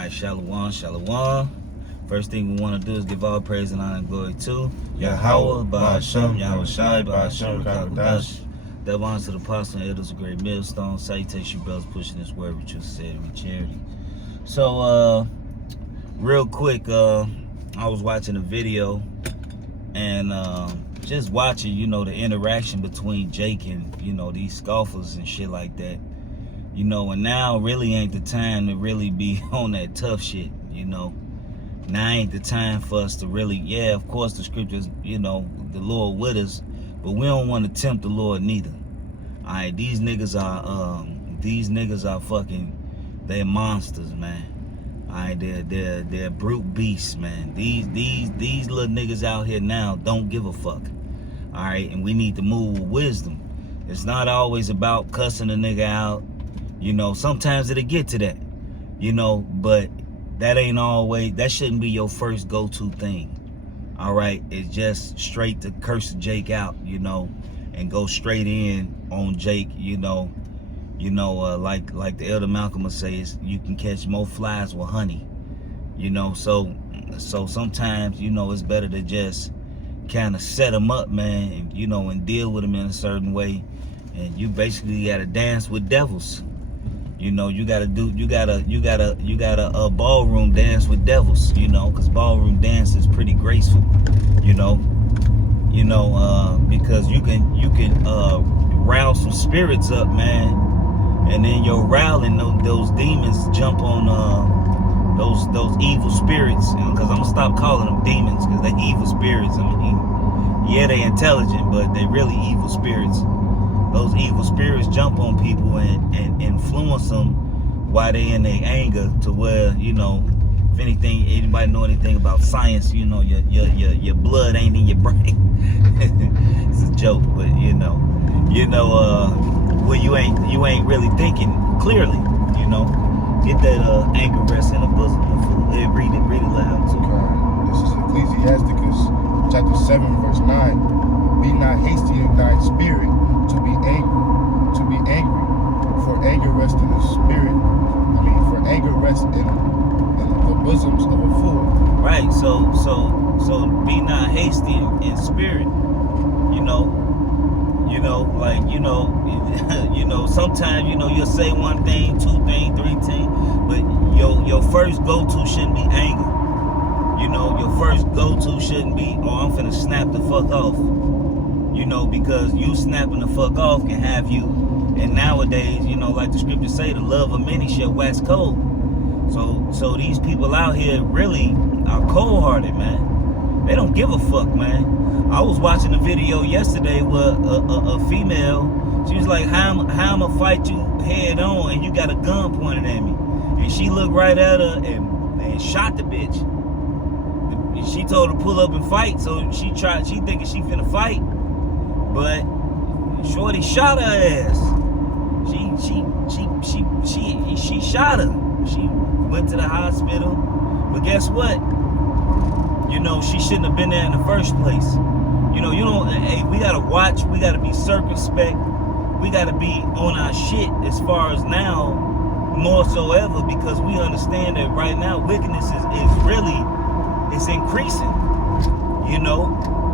Alright, Shalom, Shalom. First thing we want to do is give all praise and honor and glory to Yahweh, Ba'ashem, Yahweh Shai, Ba'ashem, Rakakadash. That honors to the apostle and elders of Great Millstone. Salutation, you brothers, pushing this word with you, said with charity. So, real quick, I was watching a video and just watching, the interaction between Jake and, these scoffers and shit like that. And now really ain't the time to really be on that tough shit, Now ain't the time for us to really, of course the scriptures, the Lord with us, but we don't want to tempt the Lord neither. Alright, these niggas are fucking, they're monsters, man. Alright, they're brute beasts, man. These little niggas out here now don't give a fuck. Alright, and we need to move with wisdom. It's not always about cussing a nigga out. Sometimes it'll get to that, but that ain't always, that shouldn't be your first go-to thing. All right, it's just straight to curse Jake out, and go straight in on Jake, like the Elder Malcolm would say, is you can catch more flies with honey, so sometimes, it's better to just kind of set them up, man, and, and deal with them in a certain way, and you basically got to dance with devils. You gotta ballroom dance with devils, because ballroom dance is pretty graceful, because you can rile some spirits up, man, and then you're riling those demons jump on those evil spirits, because I'm gonna stop calling them demons, because they're evil spirits. I mean, yeah, they intelligent, but they're really evil spirits. Those evil spirits jump on people and influence them while they in their anger, to where, if anything, anybody know anything about science, your blood ain't in your brain. It's a joke, but well, you ain't really thinking clearly, Get that anger rest in the bosom. Read it loud too. This is Ecclesiasticus chapter 7 verse 9. Be not hasty in thy spirit to be angry, for anger rests in the spirit. For anger rests in the bosoms of a fool. Right. So be not hasty in spirit. Sometimes you'll say one thing, two things, three things, but your first go-to shouldn't be anger. Your first go-to shouldn't be, I'm finna snap the fuck off. Because you snapping the fuck off can have you, and nowadays, like the scriptures say, the love of many shall wax cold. So these people out here really are cold-hearted, man. They don't give a fuck, man. I was watching a video yesterday where a female, she was like, how I'ma fight you head on, and you got a gun pointed at me. And she looked right at her and shot the bitch. She told her to pull up and fight, so she thinking she finna fight. But shorty shot her ass. She shot her. She went to the hospital. But guess what? She shouldn't have been there in the first place. Hey, we gotta watch, we gotta be circumspect, we gotta be on our shit as far as now, more so ever, because we understand that right now wickedness is really, it's increasing,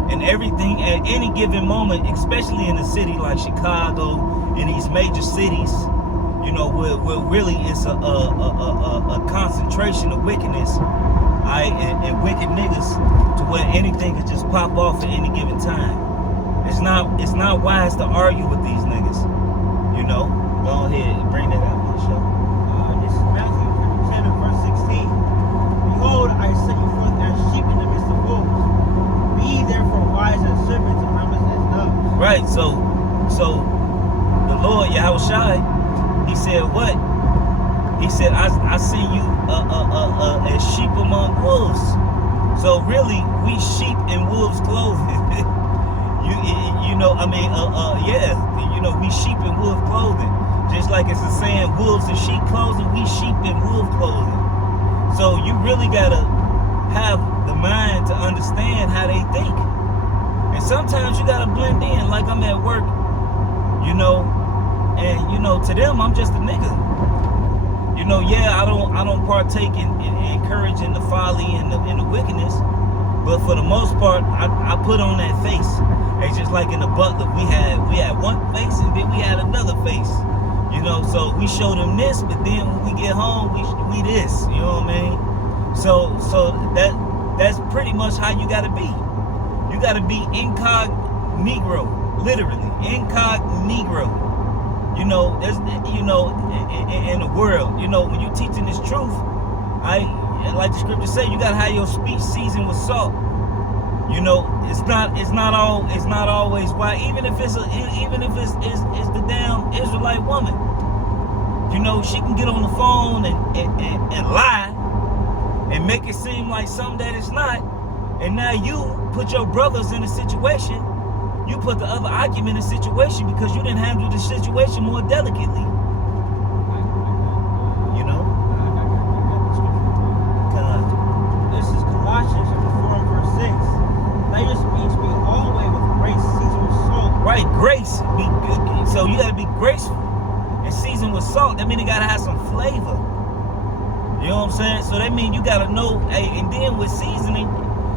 and everything at any given moment, especially in a city like Chicago, in these major cities, where really it's a concentration of wickedness, and wicked niggas, to where anything could just pop off at any given time. It's not wise to argue with these niggas, Go ahead and bring that out, my show. This is Matthew 10 and verse 16. Behold, I send you forth as sheep in the midst of wolves. Be therefore wise as serpents and harmless as doves. Right, so the Lord Yahweh Shai, he said what? He said, I see you as sheep among wolves. So really, we sheep in wolves' clothing. We sheep in wolf clothing. Just like it's a saying, wolves in sheep clothing, we sheep in wolf clothing. So you really gotta have the mind to understand how they think. And sometimes you gotta blend in, like I'm at work, and to them I'm just a nigga. You know, yeah, I don't partake in encouraging the folly and the wickedness, but for the most part, I put on that face. It's just like in the Butler, we had one face and then we had another face. You know, so we show them this, but then when we get home, we this. You know what I mean? So that's pretty much how you gotta be. You gotta be incognito, literally incognito. You know, there's, you know, in the world, you know, when you teaching this truth, like the scripture say, you gotta have your speech seasoned with salt. You know, it's not always why, even if it's the damn Israelite woman. You know, she can get on the phone and lie and make it seem like something that it's not. And now you put your brothers in a situation. You put the other argument in a situation because you didn't handle the situation more delicately. You know? This is Colossians 4 and verse 6. Let your speech be always with grace, seasoned with salt. Right, grace. So you gotta be graceful and seasoned with salt. That means it gotta have some flavor. You know what I'm saying? So that means you gotta know, hey, and then with seasoning,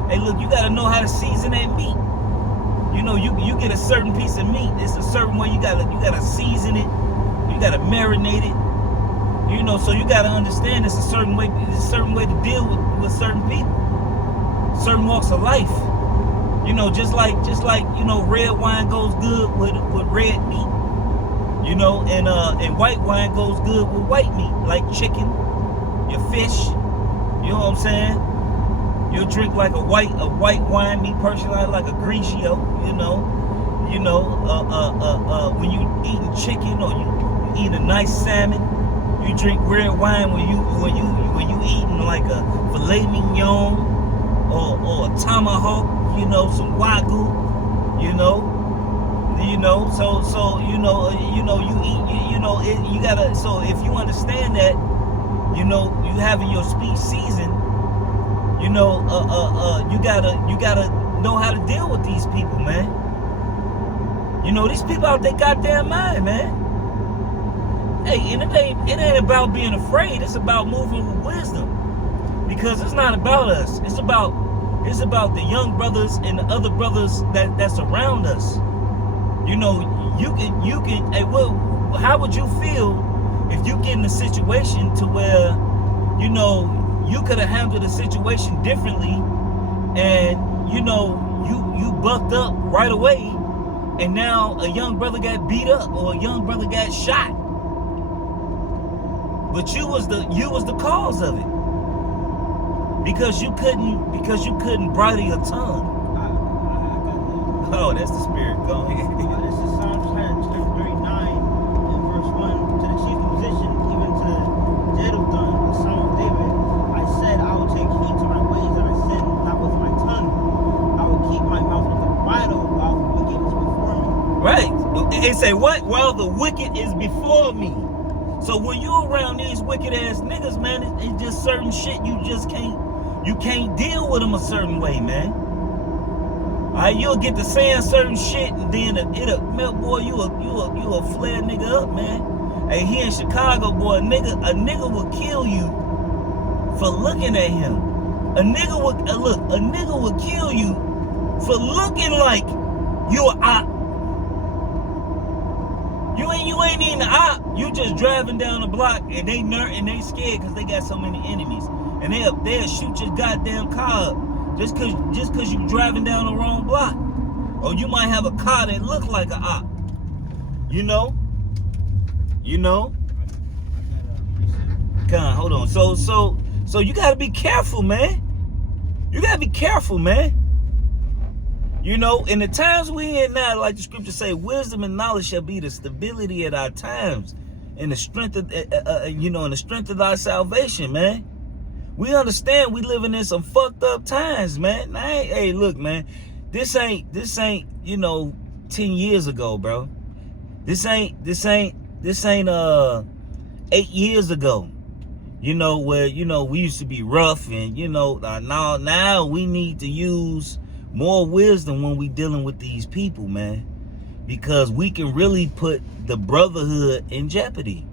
hey, look, you gotta know how to season that meat. You know, you get a certain piece of meat, it's a certain way you gotta season it, you gotta marinate it. You know, so you gotta understand it's a certain way to deal with certain people, certain walks of life. You know, just like you know, red wine goes good with red meat. You know, and white wine goes good with white meat, like chicken, your fish. You know what I'm saying? You'll drink like a white wine. Me personally, I like a Grigio. You know, when you eating chicken or you eat a nice salmon, you drink red wine when you eating like a filet mignon or a tomahawk. You know, some wagyu. You know, so you eat. You know, you gotta. So if you understand that, you know, you having your speech seasoned. You know, you gotta know how to deal with these people, man. You know, these people out their goddamn mind, man. Hey, and it ain't about being afraid. It's about moving with wisdom, because it's not about us. It's about the young brothers and the other brothers that's around us. You know, you can. Hey, how would you feel if you get in a situation to where, you know, you could have handled the situation differently, and you know, you bucked up right away, and now a young brother got beat up or a young brother got shot, but you was the cause of it because you couldn't bridle your tongue. Oh, that's the spirit. Go ahead. This is Psalms 39 and verse 1. To the chief musician, even to Jeduthun, the son of David, I said, I will take heed to my ways, and I sin not with my tongue. I will keep my mouth with a bridle while the wicked is before me. Right. It say what? While the wicked is before me. So when you around these wicked ass niggas, man, it's just certain shit you can't deal with them a certain way, man. Alright, you'll get to saying certain shit, and then it'll boy, you a flare nigga up, man. Hey, here in Chicago, boy, a nigga will kill you for looking at him. A nigga will kill you for looking like you a op. You ain't even an op. You just driving down the block and they scared because they got so many enemies, and they'll shoot your goddamn car up just cause you driving down the wrong block, or you might have a car that look like an op. You know. Come on, hold on. So you gotta be careful, man. You gotta be careful, man. You know, in the times we in now, like the scripture say, wisdom and knowledge shall be the stability at our times, and the strength of, and the strength of our salvation, man. We understand we living in some fucked up times, man. Hey, look, man, this ain't 10 years ago, bro. This ain't 8 years ago. You know, where, we used to be rough, and now we need to use more wisdom when we dealing with these people, man, because we can really put the brotherhood in jeopardy.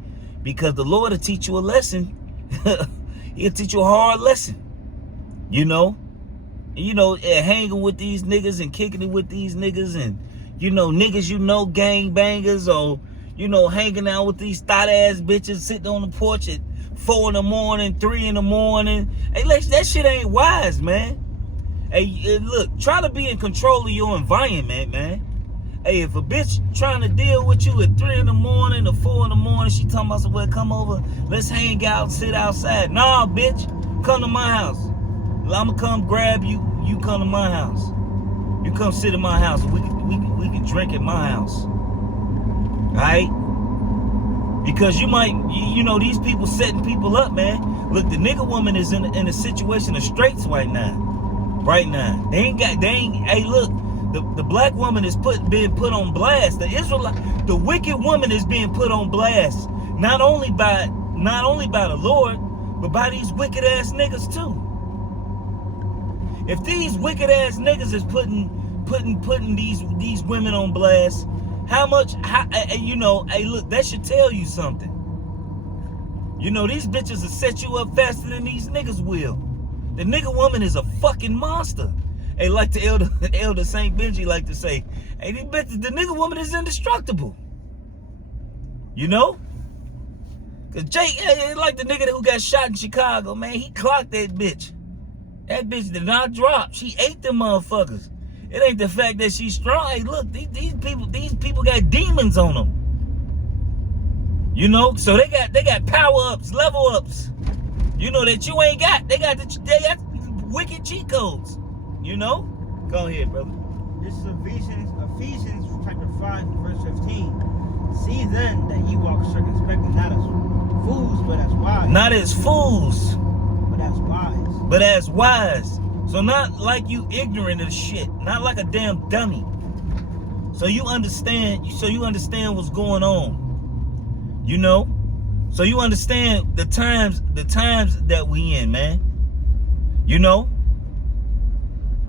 because the Lord will teach you a lesson. He'll teach you a hard lesson. You know, hanging with these niggas and kicking it with these niggas and, niggas, gang bangers, or, hanging out with these thought ass bitches sitting on the porch at 4 in the morning, 3 in the morning. Hey, that shit ain't wise, man. Hey, look, try to be in control of your environment, man. Hey, if a bitch trying to deal with you at 3 in the morning or 4 in the morning, she talking about, well, come over, let's hang out, sit outside. Nah, bitch, come to my house. I'ma come grab you. You come to my house. You come sit in my house. We can drink at my house. All right? Because you might, these people setting people up, man. Look, the nigga woman is in a situation of straits right now. Right now. Hey, look, the black woman is being put on blast. The wicked woman is being put on blast. Not only by the Lord, but by these wicked ass niggas too. If these wicked ass niggas is putting these women on blast, hey, look, that should tell you something. These bitches will set you up faster than these niggas will. The nigga woman is a fucking monster. Hey, like the elder Saint Benji like to say, hey, these bitches, the nigga woman is indestructible. Cause Jake, like the nigga who got shot in Chicago, man, he clocked that bitch. That bitch did not drop. She ate them motherfuckers. It ain't the fact that she's strong. Hey, look, these people got demons on them. So they got power ups, level ups. That you ain't got. They got wicked cheat codes. Go ahead, brother. This is Ephesians chapter 5, verse 15. See then that ye walk circumspectly, not as fools, but as wise. Not as fools, but as wise. But as wise. So not like you ignorant of shit. Not like a damn dummy. So you understand what's going on. So you understand the times that we in, man.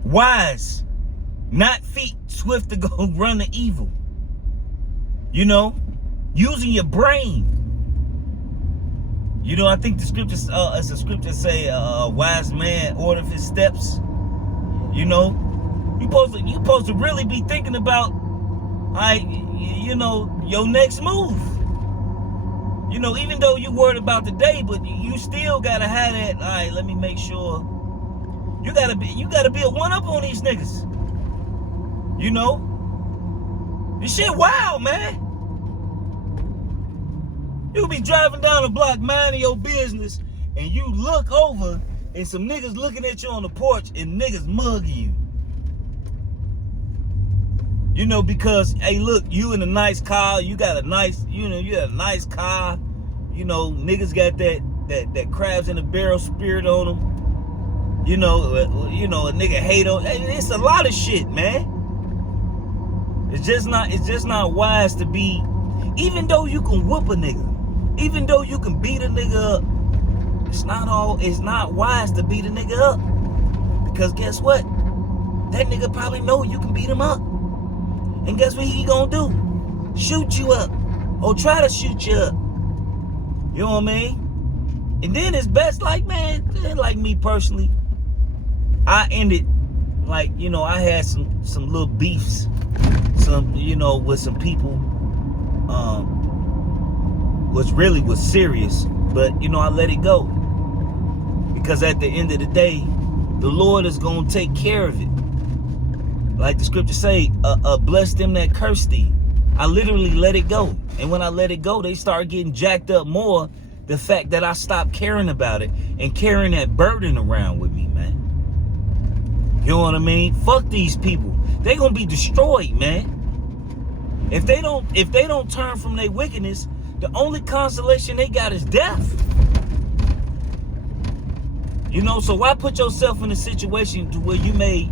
Wise. Not feet swift to go run the evil. Using your brain. I think the scriptures, as the scriptures say, a wise man ordereth his steps. You supposed to really be thinking about, your next move. Even though you worried about the day, but you still gotta have that. All right, let me make sure. You gotta be a one up on these niggas. This shit wild, man. You be driving down the block, minding your business, and you look over, and some niggas looking at you on the porch, and niggas mugging you. Because, hey, look, you in a nice car, you got a nice, you got a nice car. Niggas got that crabs in a barrel spirit on them. A nigga hate on. It's a lot of shit, man. It's just not wise to be, even though you can whoop a nigga. Even though you can beat a nigga up, it's not wise to beat a nigga up. Because guess what? That nigga probably know you can beat him up. And guess what he gonna do? Shoot you up. Or try to shoot you up. You know what I mean? And then it's best, like me personally, I ended, I had some little beefs, with some people, which really was serious, but I let it go. Because at the end of the day, the Lord is gonna take care of it. Like the scriptures say, bless them that curse thee. I literally let it go. And when I let it go, they start getting jacked up more. The fact that I stopped caring about it and carrying that burden around with me, man. You know what I mean? Fuck these people. They gonna be destroyed, man. If they don't turn from their wickedness, the only consolation they got is death. So why put yourself in a situation to where you may,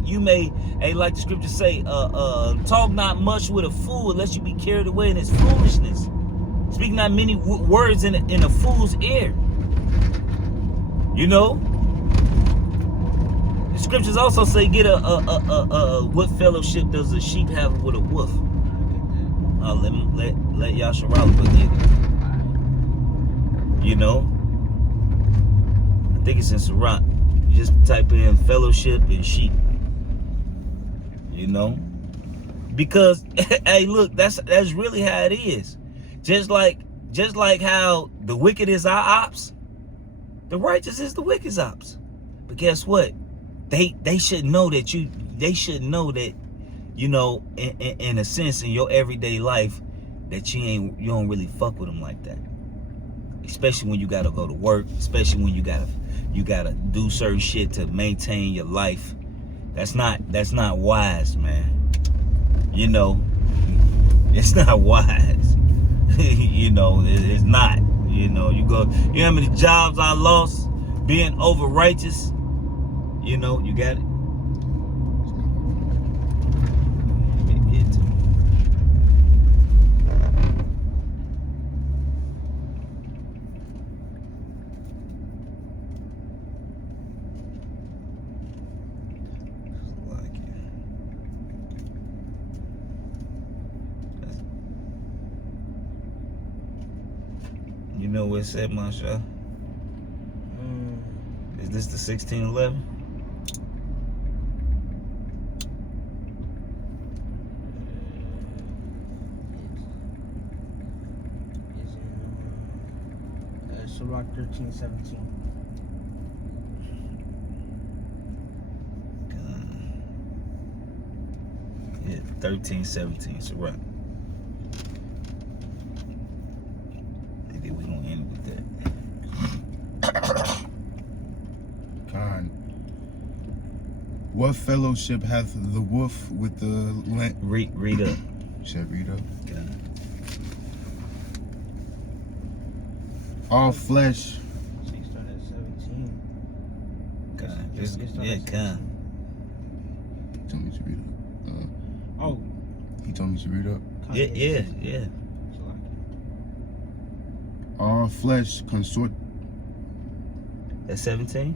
hey, like the scriptures say, talk not much with a fool unless you be carried away in his foolishness. Speak not many words in a fool's ear. The scriptures also say, get what fellowship does a sheep have with a wolf? Let Yasharala go get it. You know, I think it's in Sirach. You just type in fellowship and sheep. You know, because hey, look, that's really how it is. Just like how the wicked is our ops, the righteous is the wicked's ops. But guess what? They should know that they should know that, you know, in a sense, in your everyday life, that you don't really fuck with them like that. Especially when you gotta go to work, especially when you gotta do certain shit to maintain your life. That's not wise, man. You know, it's not wise. You know, it's not. You know, you know how many jobs I lost being over righteous? You know, you got it. You know what it said, Masha? Is this the 1611? Sirach 13:17. Yeah, 13:17, Sirach. Maybe we gonna end with that. Khan. What fellowship hath the wolf with the lamb? Read up. Should read up. God. All flesh. She started at 17. God. It's Yeah, God. He told me to read up. Oh. He told me to read up. Yeah. All flesh consort. That's 17?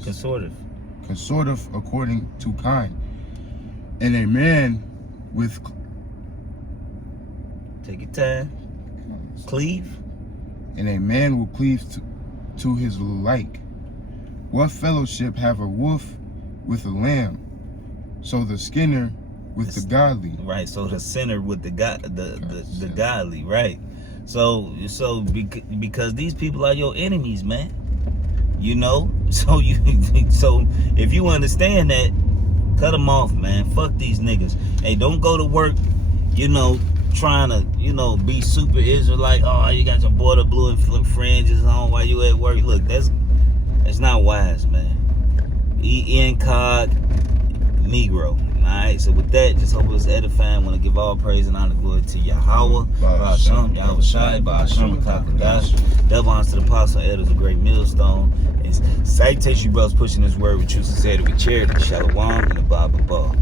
Consorteth according to kind. And a man with. Take your time. Cleave. And a man will cleave to his like. What fellowship have a wolf with a lamb? So the skinner with the godly. Right. So the sinner with the godly. Right. So because these people are your enemies, man. You know. So if you understand that, cut them off, man. Fuck these niggas. Hey, don't go to work. You know, trying to, you know, be super Israelite. Oh, you got your border blue and fringes on while you at work. Look, that's not wise, man. Incog Negro. Alright, so with that, just hope it was edifying. Want to give all praise and honor and glory to Yahweh, Ba'ashem, Yahweh Shai, Ba'ashem, Kakadash. Double honors to the apostle, elders, a great millstone. It's salutations, you brothers, pushing this word with true sincerity, with charity, Shalom, and the Bible above.